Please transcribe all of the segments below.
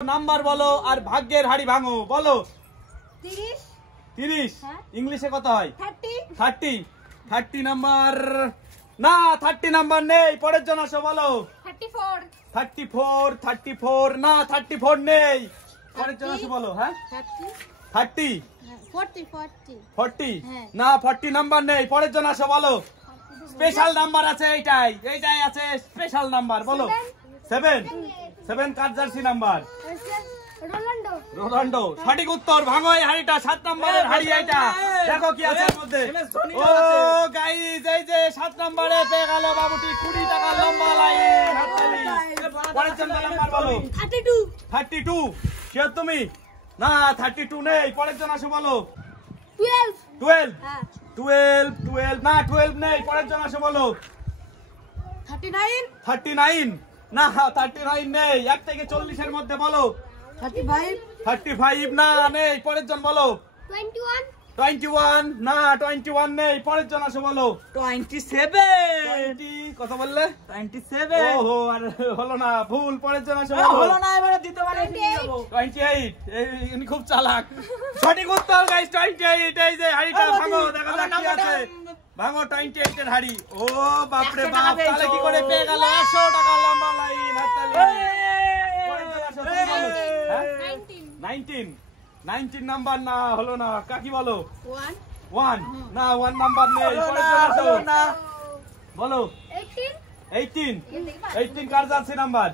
Number বলো আর ভাগ্যের হাড়ি ভাঙো বলো। 30 30 ইংলিশে কত হয়? 30 30 নাম্বার না 30 নাম্বার নেই, পরের জন আসো বলো। 34 না 34 নেই, পরের জন আসো বলো। হ্যাঁ 30 40 না 40 নাম্বার নেই, পরের জন আসো বলো। স্পেশাল নাম্বার আছে এইটাই আছে স্পেশাল নাম্বার বলো। 7 কার জার্সি নাম্বার? রোনাল্ডো। সঠিক উত্তর। ভাঙো এই হাড়িটা, 7 নম্বরের হাড়ি এইটা। দেখো কি আছে এর মধ্যে। ও গাইস এই যে 7 নম্বরে পেয়ে গেল বাবুটি 20 টাকা লম্বা লাইন হাততালি। পরের জন নাম্বার বলো। 32 কে তুমি? না 32 নেই, পরের জন আসো বলো। 12 না 12 নেই, পরের জন আসো বলো। 39 না 39 নেই, 1 থেকে 40 এর মধ্যে বলো। 35 না নেই, পরের জন বলো। 21 না 21 নেই, পরের জন আসো বলো। 27 কত বললে? 27 ওহো আর হলো না, ভুল, পরের জন আসো বলো। হলো না, এবারে দ্বিতীয়বারে নিয়ে যাব। 28 ইনি খুব চালাক। সঠিক উত্তর গাইস 28। এই যে হাড়িটা ভাঙো, দেখা যাক কি আছে। ভাঙো 28 এর হাড়ি। ও বাপ রে বাপ, তাহলে কি করে পেয়ে গেল 100 টাকা লম্বা লাইন হাততালি। পরের জন আসো তুমি বলো। 19 নাম্বার না হলো না, কাকি বলো। 1 না 1 নাম্বার নেই, পরের জন আসো না বলো। 18 কার জার্সি নাম্বার?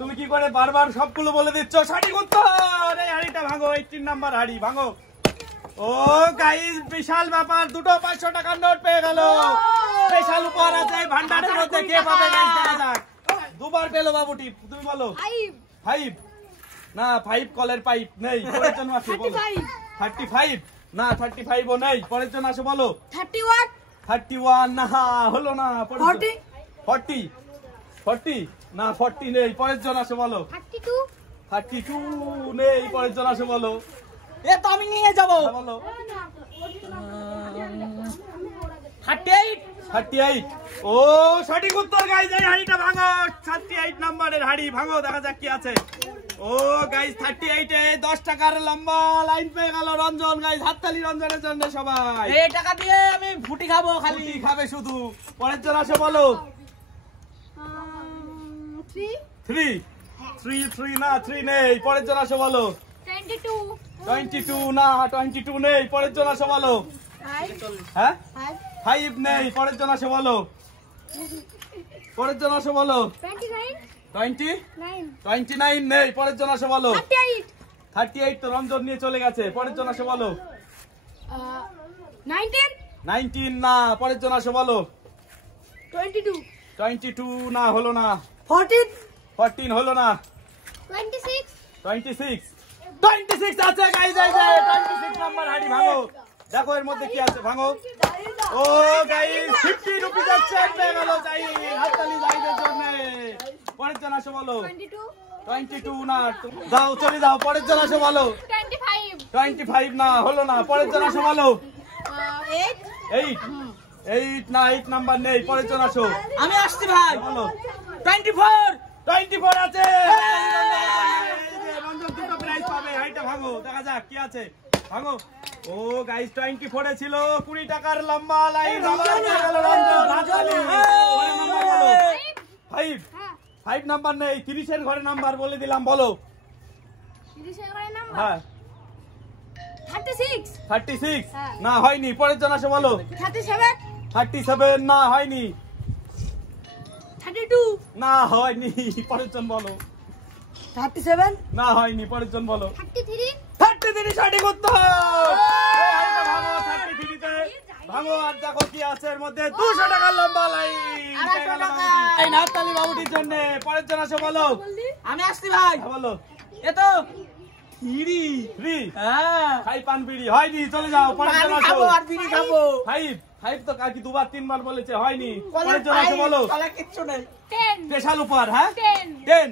তুমি কি করে বারবার সবগুলো বলে দিচ্ছ? সঠিক উত্তর। এই হাড়িটা ভাঙো, 18 নাম্বার হাড়ি ভাঙো। ও গাইস বিশাল ব্যাপার, দুটো 500 টাকার নোট পেয়ে গেল। স্পেশাল উপহার আছে ভান্ডারের মধ্যে, কে পাবে গাইস দেখা যাক। দুবার পেলো বাবুটি, তুমি বলো। 5 না 5 কলের পাইপ নেই, পরের জন আসো বলো। 35 না 35 ও নেই, পরের জন আসো বলো। 31 না হলো না, 40 না 40 নেই, পরের জন আসো বলো। 32 নেই, পরের জন আসো বলো। এ তো আমি নিয়ে যাব বলো। 38 ও সঠিক উত্তর গাইস, এই হাড়িটা ভাঙো। 38 নাম্বারের হাড়ি ভাঙো, দেখা যাক কি আছে। ও গাইস 38 এ 10 টাকার লম্বা লাইন পেয়ে গেল রঞ্জন। গাইস হাততালি রঞ্জনের জন্য সবাই। এই টাকা দিয়ে আমি ফুটি খাবো, খালি ফুটি খাবে শুধু। পরের জন আসো বলো। 3 না 3 নেই, পরের জন আসো বলো। 22 না 22 নেই, পরের জন আসো বলো। হ্যাঁ 5 নেই, পরের জন আসো বলো। পরের জন আসো বলো। 29 নেই, পরের জন আসো বলো। 38 তো রঞ্জন নিয়ে চলে গেছে, পরের জন আসো বলো। 19 না, পরের জন আসো বলো। 22 না হলো না। 14 হলো না। 26 আছে গাইস, এই যে 26 নাম্বার হাড়ি ভাঙো। দেখো এর মধ্যে কি আছে, ভাঙো। ও গাইস 50 রুপিস আছে পেয়ে গেল যাই, হাততালি যাইদের জন্য। পরের জন আসো বলো। 22 না, যাও চলে যাও, পরের জন আসো বলো। 25 না হলো না, পরের জন আসো বলো। 8 না 8 নাম্বার নেই, পরের জন আসো। আমি আসছি ভাই বলো। 24 আছে। রঞ্জন দুটো প্রাইজ পাবে, হাইটা ভাঙো, দেখা যাক কি আছে, ভাঙো। ও গাইস 24 এ ছিল 20 টাকার লম্বা লাইন। 5 নাম্বার নেই, 30 এর ঘরে নাম্বার বলে দিলাম বলো। হ্যাঁ 36 না হয়নি, পরের জন আসো বলো। 37 না হয়নি। 32 না হয়নি, পরের জন বলো। 37 না হয়নি, পরের জন বলো। 33 সঠিক উত্তর। এই হাড়িটা ভাঙো, 33 তে ভাঙো আর দেখো কি আছে এর মধ্যে। 200 টাকার লম্বা লাইন। এই নাতালি বাবুটির জন্য, পরের জন আসো বলো। আমি আসছি ভাই বলো। এ তো ফ্রি হ্যাঁ খাই পান বিড়ি হয়নি, চলে যাও, পরের জন আসো। খাবো আর বিড়ি খাবো। 5 তো কাকি দুবার 3 বার বলেছে হয়নি, পরের জন আসো বলো। তাহলে কিচ্ছু নেই। 10 স্পেশাল উপহার। হ্যাঁ 10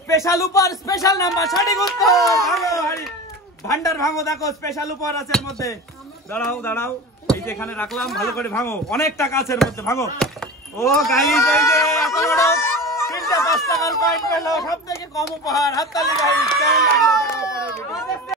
স্পেশাল উপহার, স্পেশাল নাম্বার, সঠিক উত্তর। ভাঙো হাড়ি ভান্ডার ভাঙো, দেখো স্পেশাল উপহার আছে এর মধ্যে। দাঁড়াও এই যে এখানে রাখলাম, ভালো করে ভাঙো, অনেক টাকা আছে এর মধ্যে, ভাঙো। ও গাইস এই যে এত বড় তিনটা 5 টাকার কয়েন পেলো, সব থেকে কম উপহার, হাততালি ভাই।